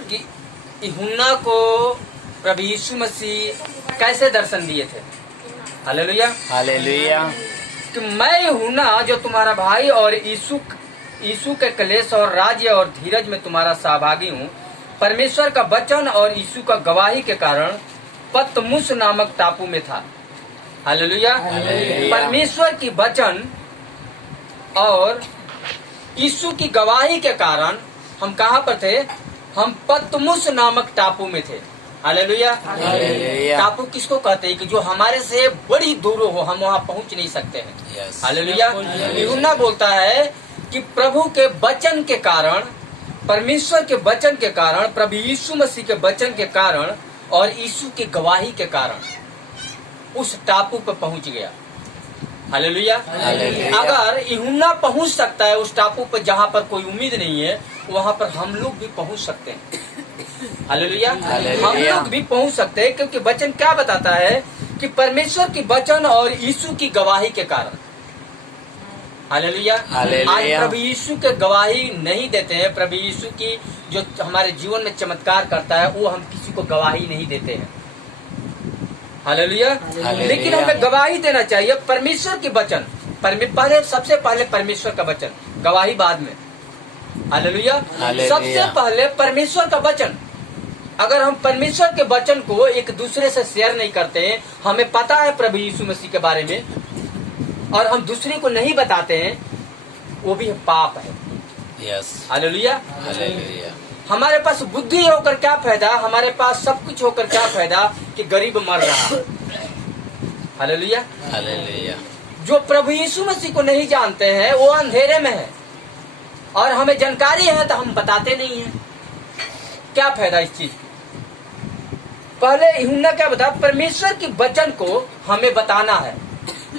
कि यूहन्ना को प्रभु यीशु मसीह कैसे दर्शन दिए थे। Hallelujah hallelujah. कि मैं यूहन्ना जो तुम्हारा भाई और यीशु के क्लेश और राज्य और धीरज में तुम्हारा सहभागी हूँ, परमेश्वर का वचन और यीशु का गवाही के कारण पतमुस नामक टापू में था। हालेलुया। परमेश्वर की वचन और यीशु की गवाही के कारण हम कहाँ पर थे? हम पतमुस नामक टापू में थे। हालेलुया। टापू किसको कहते हैं? कि जो हमारे से बड़ी दूर हो, हम वहाँ पहुँच नहीं सकते हैं। हालेलुया। यूहन्ना बोलता है कि प्रभु के वचन के कारण, परमेश्वर के वचन के कारण, प्रभु यीशु मसीह के वचन के कारण और यीशु की गवाही के कारण उस टापू पर पहुंच गया। हालेलुया। अगर यूहन्ना पहुंच सकता है उस टापू पर जहां पर कोई उम्मीद नहीं है, वहां पर हम लोग भी पहुंच सकते हैं। हालेलुया। हम लोग भी पहुंच सकते हैं, क्योंकि वचन क्या बताता है कि परमेश्वर की वचन और यीशु की गवाही के कारण। हालेलुया। आज प्रभु यीशु के गवाही नहीं देते हैं। प्रभु यीशु की जो हमारे जीवन में चमत्कार करता है वो हम किसी को गवाही नहीं देते हैं। हालेलुया। लेकिन हमें गवाही देना चाहिए परमेश्वर की वचन। सबसे पहले परमेश्वर का वचन, गवाही बाद में। हालेलुया। सबसे पहले परमेश्वर का वचन। अगर हम परमेश्वर के वचन को एक दूसरे से शेयर नहीं करते हैं, हमें पता है प्रभु यीशु मसीह के बारे में, और हम दूसरे को नहीं बताते हैं, वो भी पाप है। हालेलुया। हमारे पास बुद्धि होकर क्या फायदा? हमारे पास सब कुछ होकर क्या फायदा कि गरीब मर रहा है। हालेलुया। जो प्रभु यीशु मसीह को नहीं जानते हैं वो अंधेरे में है, और हमें जानकारी है तो हम बताते नहीं हैं। क्या फायदा इस चीज? पहले यूहन्ना क्या बता? परमेश्वर की वचन को हमें बताना है।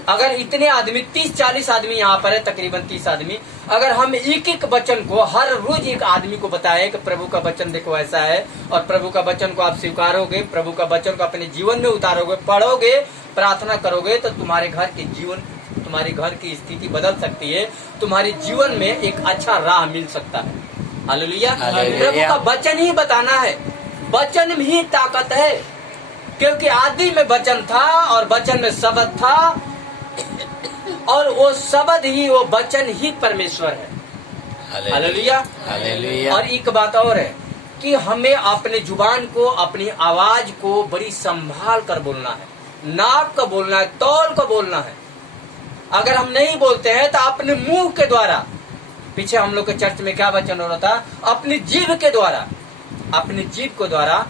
अगर इतने आदमी 30-40 आदमी यहाँ पर है, तकरीबन 30 आदमी, अगर हम एक एक वचन को हर रोज एक आदमी को बताएं कि प्रभु का वचन देखो ऐसा है, और प्रभु का वचन को आप स्वीकारोगे, प्रभु का वचन को अपने जीवन में उतारोगे, पढ़ोगे, प्रार्थना करोगे, तो तुम्हारे घर के जीवन, तुम्हारे घर की स्थिति बदल सकती है। तुम्हारे जीवन में एक अच्छा राह मिल सकता है। हालेलुया। प्रभु का वचन ही बताना है। वचन में ही ताकत है, क्योंकि आदि में वचन था और वचन में शब्द था, और वो शब्द ही, वो वचन ही परमेश्वर है। हालेलुया। और एक बात और है कि हमें अपने जुबान को, अपनी आवाज को बड़ी संभाल कर बोलना है। नाप का बोलना है, तौल का बोलना है। अगर हम नहीं बोलते हैं तो अपने मुंह के द्वारा, पीछे हम लोग के चर्च में क्या वचन हो रहा था? अपनी जीभ के द्वारा, अपनी जीभ के द्वारा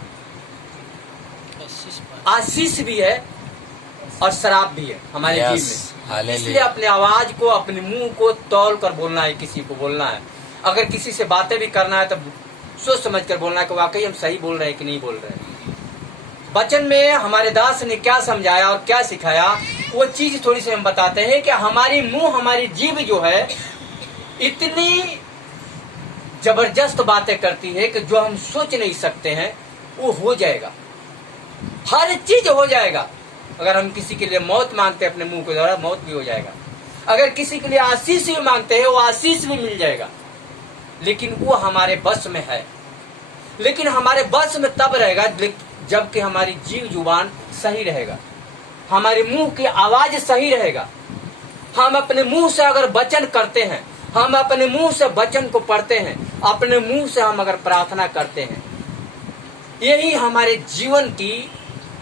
आशीष भी है और शराब भी है हमारे जीव में। इसलिए अपने आवाज को, अपने मुंह को तौल कर बोलना है। किसी को बोलना है, अगर किसी से बातें भी करना है तो सोच समझ कर बोलना है कि वाकई हम सही बोल रहे हैं कि नहीं बोल रहे हैं। वचन में हमारे दास ने क्या समझाया और क्या सिखाया, वो चीज थोड़ी सी हम बताते हैं कि हमारी मुंह, हमारी जीभ जो है, इतनी जबरदस्त बातें करती है कि जो हम सोच नहीं सकते हैं वो हो जाएगा। हर चीज हो जाएगा। अगर हम किसी के लिए मौत मांगते हैं अपने मुंह के द्वारा, मौत भी हो जाएगा। अगर किसी के लिए आशीष भी मांगते हैं, वो आशीष भी मिल जाएगा। लेकिन वो हमारे बस में है। लेकिन हमारे बस में तब रहेगा जबकि हमारी जीव जुबान सही रहेगा, हमारे मुंह की आवाज सही रहेगा। हम अपने मुंह से अगर वचन करते हैं, हम अपने मुंह से वचन को पढ़ते हैं, अपने मुंह से हम अगर प्रार्थना करते हैं, यही हमारे जीवन की,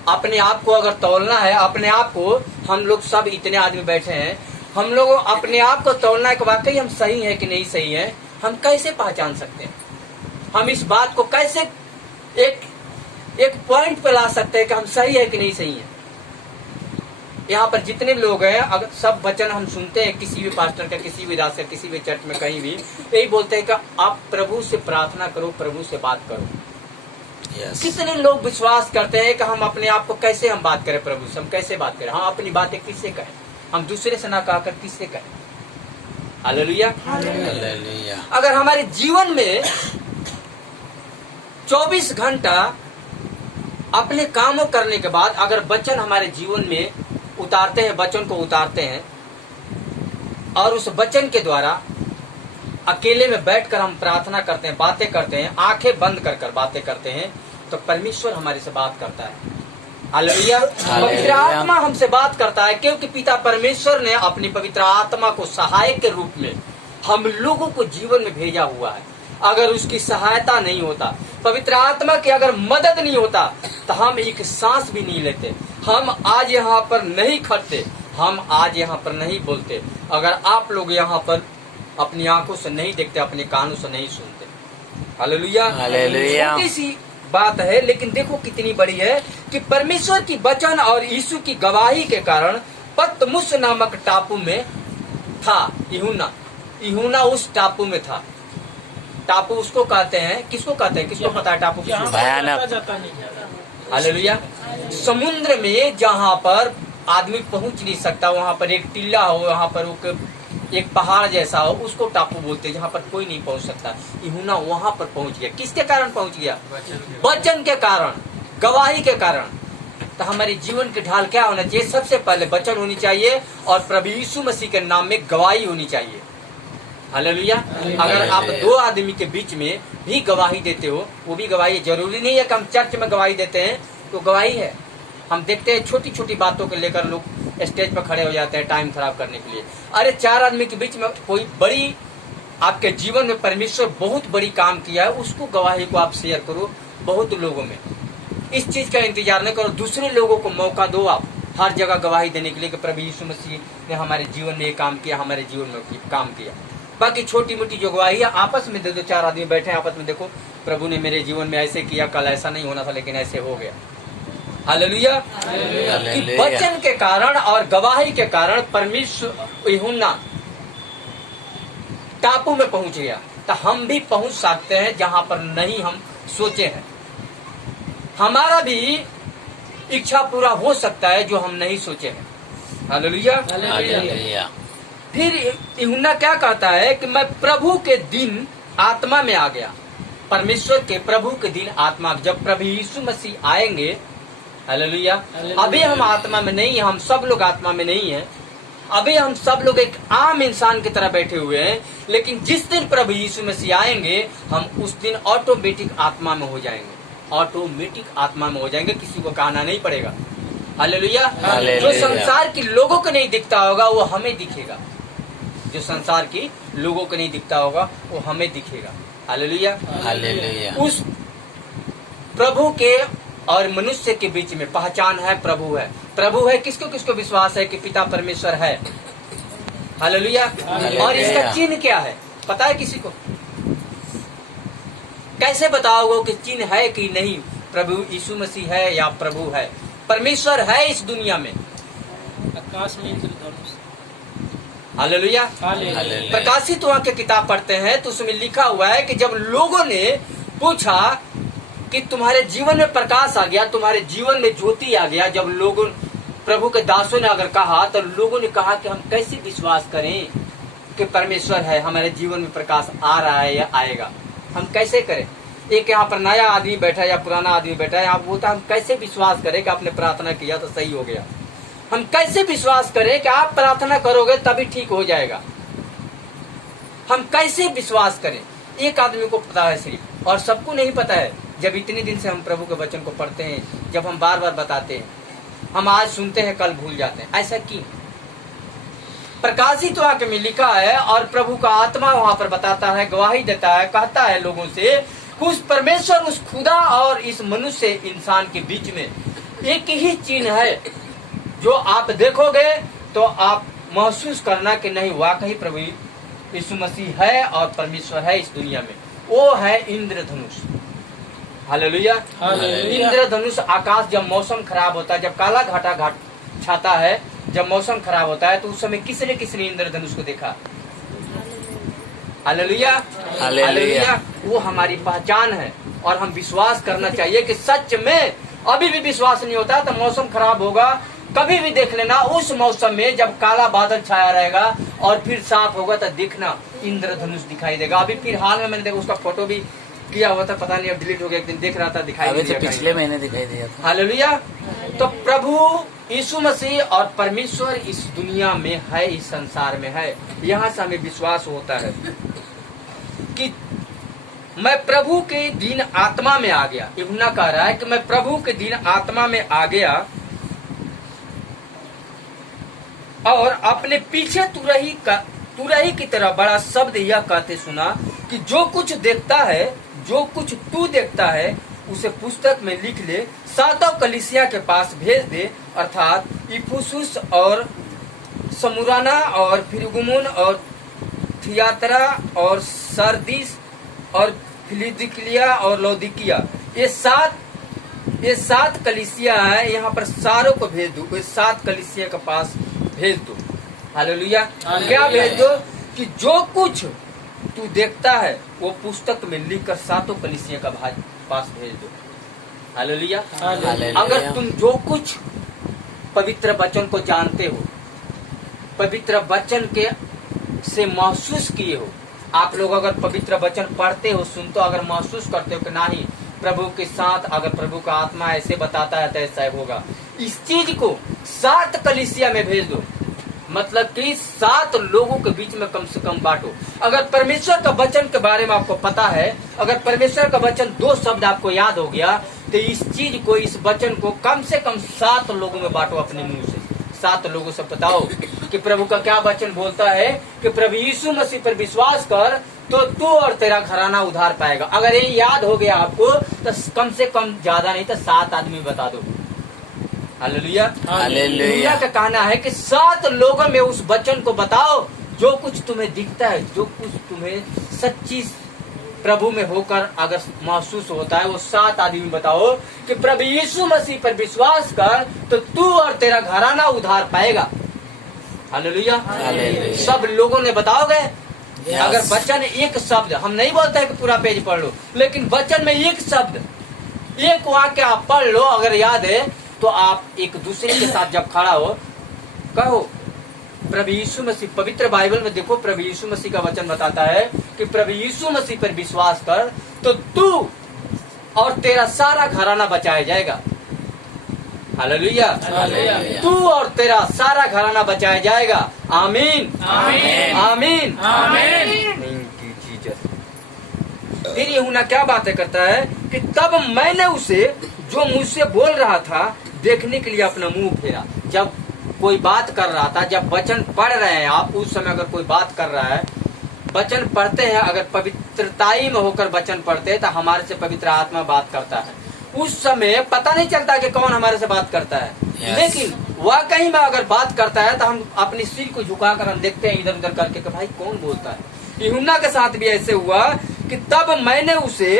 अपने आप को अगर तौलना है, अपने आप को, हम लोग सब इतने आदमी बैठे हैं, हम लोग अपने आप को तौलना है कि वाकई हम सही है कि नहीं सही है। हम कैसे पहचान सकते हैं? हम इस बात को कैसे एक पॉइंट पे ला सकते हैं कि हम सही है कि नहीं सही है? यहाँ पर जितने लोग हैं, अगर सब वचन हम सुनते हैं किसी भी पास्टर का, किसी भी दास का, किसी भी चर्च में, कहीं भी यही बोलते हैं कि आप प्रभु से प्रार्थना करो, प्रभु से बात करो। कितने लोग विश्वास करते हैं कि हम अपने आप को कैसे हम बात करें प्रभु से, हम कैसे बात करें, हम अपनी बातें किससे कहें, हम दूसरे से ना कहकर किससे कहें। हालेलुया। अगर हमारे जीवन में 24 घंटा अपने कामों करने के बाद अगर वचन हमारे जीवन में उतारते हैं, वचन को उतारते हैं, और उस वचन के द्वारा अकेले में बैठकर हम प्रार्थना करते हैं, बातें करते हैं, आंखें बंद कर कर बातें करते हैं, तो परमेश्वर हमारे से बात करता है। हालेलुया। पवित्र आत्मा हमसे बात करता है, क्योंकि पिता परमेश्वर ने अपनी पवित्र आत्मा को सहायक के रूप में हम लोगों को जीवन में भेजा हुआ है। अगर उसकी सहायता नहीं होता, पवित्र आत्मा की अगर मदद नहीं होता, तो हम एक सांस भी नहीं लेते, हम आज यहाँ पर नहीं खड़ते, हम आज यहाँ पर नहीं बोलते, अगर आप लोग यहाँ पर अपनी आंखों से नहीं देखते, अपने कानों से नहीं सुनते। हालेलुया। हालेलुया। छोटी सी बात है, लेकिन देखो कितनी बड़ी है कि परमेश्वर की वचन और यीशु की गवाही के कारण पतमुस नामक टापू में था यूहन्ना। यूहन्ना उस टापू में था। टापू उसको कहते हैं, किसको कहते हैं, किसको पता है टापू किसको? भयानक। हालेलुया। समुद्र में जहाँ पर आदमी पहुंच नहीं सकता, वहां पर एक टीला हो, वहां पर एक पहाड़ जैसा हो, उसको टापू बोलते हैं, जहाँ पर कोई नहीं पहुंच सकता। यूहन्ना वहां पर पहुंच गया। किसके कारण पहुंच गया? वचन के कारण, गवाही के कारण। तो हमारे जीवन की ढाल क्या होना चाहिए? सबसे पहले वचन होनी चाहिए और प्रभु यीशु मसीह के नाम में गवाही होनी चाहिए। हालेलुया। अगर आप दो आदमी के बीच में भी गवाही देते हो, वो भी गवाही है। जरूरी नहीं है कि हम चर्च में गवाही देते हैं तो गवाही है। हम देखते हैं छोटी छोटी बातों को लेकर लोग स्टेज पर खड़े हो जाते हैं टाइम खराब करने के लिए। अरे चार आदमी के बीच में कोई बड़ी, आपके जीवन में परमेश्वर बहुत बड़ी काम किया है, उसको गवाही को आप शेयर करो बहुत लोगों में। इस चीज का इंतजार न करो, दूसरे लोगों को मौका दो आप हर जगह गवाही देने के लिए कि प्रभु यीशु मसीह ने हमारे जीवन में ये काम किया, हमारे जीवन में काम किया। बाकी छोटी मोटी जो गवाही है आपस में दे दो। चार आदमी बैठे हैं आपस में, देखो प्रभु ने मेरे जीवन में ऐसे किया, कल ऐसा नहीं होना था लेकिन ऐसे हो गया। हालेलुया। कि वचन के कारण और गवाही के कारण परमेश्वर यूहन्ना टापू में पहुंच गया। तो हम भी पहुंच सकते हैं जहां पर नहीं हम सोचे हैं। हमारा भी इच्छा पूरा हो सकता है जो हम नहीं सोचे हैं। हालेलुया। फिर यूहन्ना क्या कहता है कि मैं प्रभु के दिन आत्मा में आ गया। परमेश्वर के प्रभु के दिन आत्मा, जब प्रभु यीशु मसीह आएंगे। हालेलुया। अभी हम आत्मा में नहीं है, हम सब लोग आत्मा में नहीं है। अभी हम सब लोग एक आम इंसान की तरह बैठे हुए हैं, लेकिन जिस दिन प्रभु यीशु मसीह आएंगे हम उस दिन ऑटोमेटिक आत्मा में हो जाएंगे। ऑटोमेटिक आत्मा में हो जाएंगे, किसी को कहना नहीं पड़ेगा। हालेलुया। जो संसार के लोगों को नहीं दिखता होगा वो हमें दिखेगा। जो संसार की लोगों को नहीं दिखता होगा वो हमें दिखेगा। हालेलुया। हालेलुया। उस प्रभु के और मनुष्य के बीच में पहचान है, प्रभु है। प्रभु है, किसको किसको विश्वास है कि पिता परमेश्वर है? हालेलुया। और इसका चिन्ह क्या है पता है किसी को? कैसे बताओगे कि चिन्ह है कि नहीं? प्रभु यीशु मसीह है या प्रभु है, परमेश्वर है इस दुनिया में। आकाश में इंद्रधनुष। हालेलुया। प्रकाशित वहां की किताब पढ़ते हैं तो उसमें लिखा हुआ है कि जब लोगों ने पूछा कि तुम्हारे जीवन में प्रकाश आ गया, तुम्हारे जीवन में ज्योति आ गया, जब लोगों, प्रभु के दासों ने अगर कहा, तो लोगों ने कहा कि हम कैसे विश्वास करें कि परमेश्वर है, हमारे जीवन में प्रकाश आ रहा है या आएगा, हम कैसे करें? एक यहाँ पर नया आदमी बैठा है या पुराना आदमी बैठा है, आप बोलता हम कैसे विश्वास करें कि आपने प्रार्थना किया तो सही हो गया? हम कैसे विश्वास करें कि आप प्रार्थना करोगे तभी ठीक हो जाएगा? हम कैसे विश्वास करें? एक आदमी को पता है सिर्फ, और सबको नहीं पता है। जब इतने दिन से हम प्रभु के वचन को पढ़ते हैं, जब हम बार बार बताते हैं, हम आज सुनते हैं कल भूल जाते हैं, ऐसा क्यों? प्रकाशित वाक्य में लिखा है और प्रभु का आत्मा वहां पर बताता है, गवाही देता है, कहता है लोगों से, उस परमेश्वर, उस खुदा और इस मनुष्य इंसान के बीच में एक ही चिन्ह है जो आप देखोगे तो आप महसूस करना कि नहीं, वाकई प्रभु यीशु मसीह है और परमेश्वर है इस दुनिया में। वो है इंद्रधनुष। हालेलुया। इंद्रधनुष आकाश, जब मौसम खराब होता है, जब काला घाटा छाता है, जब मौसम खराब होता है, तो उस समय किसने किसने इंद्रधनुष को देखा? हालेलुया। हालेलुया। वो हमारी पहचान है और हम विश्वास करना चाहिए कि सच में। अभी भी विश्वास नहीं होता तो मौसम खराब होगा, कभी भी देख लेना, उस मौसम में जब काला बादल छाया रहेगा और फिर साफ होगा तो देखना इंद्रधनुष दिखाई देगा। अभी फिर हाल में मैंने देखा, उसका फोटो भी किया हुआ था, पता नहीं अब डिलीट हो गया, एक दिन देख रहा था, दिखाई अभी तो पिछले महीने दिखाई दिया था। हालेलुया। तो प्रभु यीशु मसीह और परमेश्वर इस दुनिया में है, इस संसार में है, यहाँ से हमें विश्वास होता है। कि मैं प्रभु के दिन आत्मा में आ गया। यूहन्ना कह रहा है कि मैं प्रभु के दिन आत्मा में आ गया और अपने पीछे तुरही की तरह बड़ा शब्द यह कहते सुना कि जो कुछ देखता है, जो कुछ तू देखता है उसे पुस्तक में लिख ले, सातों कलीसिया के पास भेज दे, अर्थात इफुसुस और समुराना और फिरगुमुन और थियातरा और सरदीस और फिलिदिकिया और लौदीकिया, ये सात कलीसिया है। यहाँ पर सारों को भेज दो, ये 7 कलीसिया के पास भेज दो। हालेलुया। क्या भेज दो? कि जो कुछ तू देखता है वो पुस्तक में लिखकर 7 कलीसिया का पास भेज दो। हालेलुया। अगर तुम जो कुछ पवित्र वचन को जानते हो, पवित्र वचन के से महसूस किए हो, आप लोग अगर पवित्र वचन पढ़ते हो, सुनते हो, अगर महसूस करते हो कि नहीं प्रभु के साथ अगर प्रभु का आत्मा ऐसे बताता है तो ऐसा होगा, इस चीज को 7 कलीसिया में भेज दो। मतलब कि 7 लोगों के बीच में कम से कम बांटो। अगर परमेश्वर का वचन के बारे में आपको पता है, अगर परमेश्वर का वचन 2 शब्द आपको याद हो गया, तो इस चीज को, इस वचन को कम से कम 7 लोगों में बांटो अपने मुंह से। 7 लोगों से बताओ कि प्रभु का क्या वचन बोलता है कि प्रभु यीशु मसीह पर विश्वास कर तो तू और तेरा घराना उधार पाएगा। अगर ये याद हो गया आपको तो कम से कम, ज्यादा नहीं तो 7 आदमी बता दो। हालेलुया। हालेलुया का कहना है कि 7 लोगों में उस वचन को बताओ, जो कुछ तुम्हें दिखता है, जो कुछ तुम्हें सच्ची प्रभु में होकर अगर महसूस होता है, वो 7 आदमी बताओ कि प्रभु यीशु मसीह पर विश्वास कर तो तू और तेरा घराना उधार पाएगा। हालेलुया। सब लोगों ने बताओगे? अगर वचन एक शब्द, हम नहीं बोलते कि पूरा पेज पढ़ लो, लेकिन वचन में एक शब्द, एक वाक्य आप पढ़ लो, अगर याद है तो आप एक दूसरे के साथ जब खड़ा हो कहो प्रभु यीशु मसीह। पवित्र बाइबल में देखो, प्रभु यीशु मसीह का वचन बताता है कि प्रभु यीशु मसीह पर विश्वास कर तो तू और तेरा सारा घराना बचाया जाएगा। हालेलुया। तू और तेरा सारा घराना बचाया जाएगा। आमीन, आमीन, आमीन, आमीन। फिर यूहन्ना क्या बातें करता है कि तब मैंने उसे जो मुझसे बोल रहा था देखने के लिए अपना मुंह फेरा। जब कोई बात कर रहा था, जब वचन पढ़ रहे हैं आप, उस समय अगर कोई बात कर रहा है, वचन पढ़ते हैं, अगर पवित्रताई में होकर वचन पढ़ते हैं तो हमारे से पवित्र आत्मा बात करता है। उस समय पता नहीं चलता कि कौन हमारे से बात करता है, लेकिन वाकई में अगर बात करता है तो हम अपनी सिर को झुकाकर हम देखते हैं इधर उधर करके कि भाई कौन बोलता है। यूहन्ना के साथ भी ऐसे हुआ कि तब मैंने उसे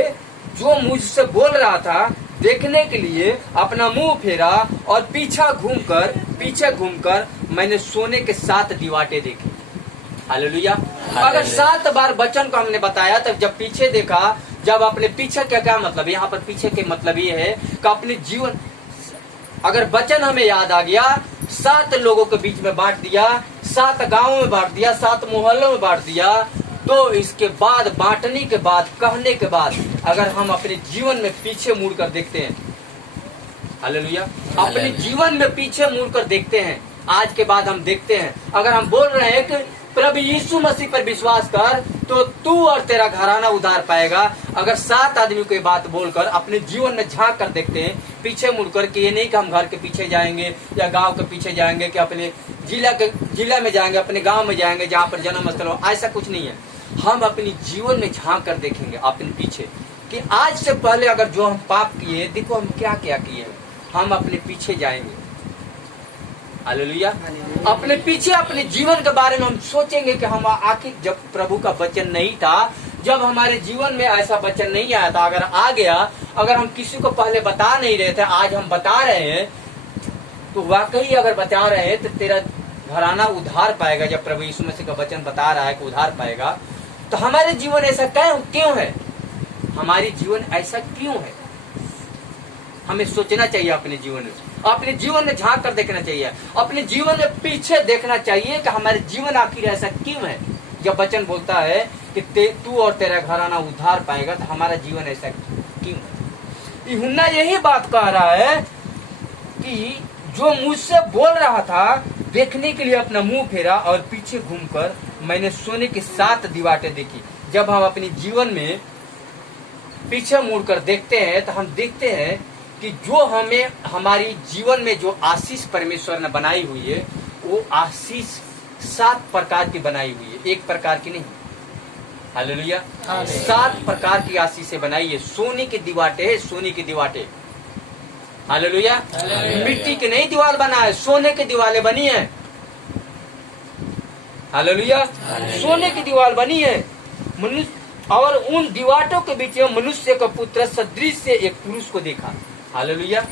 जो मुझसे बोल रहा था देखने के लिए अपना मुंह फेरा और पीछे घूमकर मैंने सोने के 7 दीवाटे देखी। हालेलुया। अगर 7 बार वचन को हमने बताया, तब जब पीछे देखा, जब अपने पीछे क्या मतलब, यहाँ पर पीछे के मतलब ये है कि अपने जीवन, अगर वचन हमें याद आ गया, 7 लोगों के बीच में बांट दिया, 7 गांवों में बांट दिया, 7 मोहल्लों में बांट दिया, तो इसके बाद, बांटने के बाद, कहने के बाद, अगर हम अपने जीवन में पीछे मुड़कर देखते हैं, हालेलुया, अपने जीवन में पीछे मुड़कर देखते हैं, आज के बाद हम देखते हैं, अगर हम बोल रहे हैं कि प्रभु यीशु मसीह पर विश्वास कर तो तू और तेरा घराना उधार पाएगा। अगर 7 आदमी को ये बात बोलकर अपने जीवन में झांक कर देखते हैं, पीछे मुड़कर, कि ये नहीं कि हम घर के पीछे जाएंगे या गांव के पीछे जाएंगे, कि अपने जिला में जाएंगे, अपने गांव में जाएंगे जहाँ पर जन्म स्थल हो, ऐसा कुछ नहीं है। हम अपने जीवन में झांक कर देखेंगे अपने पीछे कि आज से पहले अगर जो हम पाप किए, देखो हम क्या क्या किए, हम अपने पीछे जाएंगे। हालेलुया। अपने पीछे, अपने जीवन के बारे में हम सोचेंगे कि हम आखिर, जब प्रभु का वचन नहीं था, जब हमारे जीवन में ऐसा वचन नहीं आया था, अगर आ गया, अगर हम किसी को पहले बता नहीं रहे थे, आज हम बता रहे हैं, तो वाकई अगर बता रहे हैं तो तेरा घराना उधार पाएगा। जब प्रभु यीशु मसीह का वचन बता रहा है कि उधार पाएगा, तो हमारे जीवन ऐसा क्यों है? हमारी जीवन ऐसा क्यों है? हमें सोचना चाहिए अपने जीवन में, अपने जीवन में झांक कर देखना चाहिए, अपने जीवन में पीछे देखना चाहिए कि हमारे जीवन आखिर ऐसा क्यों है। जब वचन बोलता है कि तू और तेरा घराना उधार पाएगा, तो हमारा जीवन ऐसा क्यों है? यूहन्ना यही बात कह रहा है कि जो मुझसे बोल रहा था देखने के लिए अपना मुंह फेरा और पीछे घूमकर मैंने सोने की 7 दीवाटें देखी। जब हम अपनी जीवन में पीछे मुड़कर देखते हैं तो हम देखते हैं कि जो हमें हमारी जीवन में जो आशीष परमेश्वर ने बनाई हुई है वो आशीष 7 प्रकार की बनाई हुई है, एक प्रकार की नहीं। हालेलुया। 7 प्रकार की आशीषें बनाई है। सोने के दिवाटे है, सोने के दिवाटे। हालेलुया। मिट्टी की नहीं दीवार बना है, सोने की दीवारें बनी है। हालेलुया। सोने की दीवार बनी है। मनुष्य और उन दीवारों के बीच में मनुष्य का पुत्र सदृश से एक पुरुष को देखा। हालेलुया।